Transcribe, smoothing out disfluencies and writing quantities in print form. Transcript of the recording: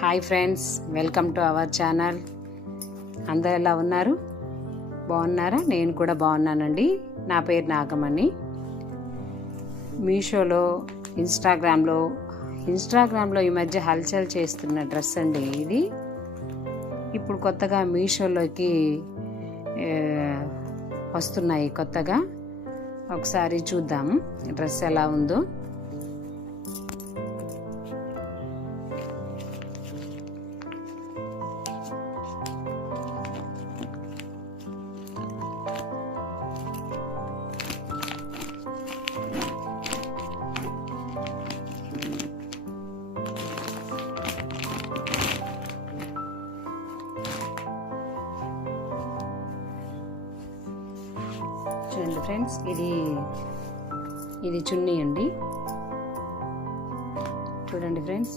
Hi friends, welcome to our channel. అందరు ఎలా ఉన్నారు? బాగున్నారా? నేను కూడా బాగున్నానండి. నా పేరు నాగమణి. మీషోలో, ఇన్స్టాగ్రామ్లో ఈ మధ్య హల్చల్ చేస్తున్న డ్రెస్ అండి ఇది. ఇప్పుడు కొత్తగా మీషోలోకి వస్తున్నాయి కొత్తగా. ఒకసారి చూద్దాము డ్రెస్ ఎలా ఉందో. చూడండి ఫ్రెండ్స్, ఇది చున్నీ అండి. చూడండి ఫ్రెండ్స్,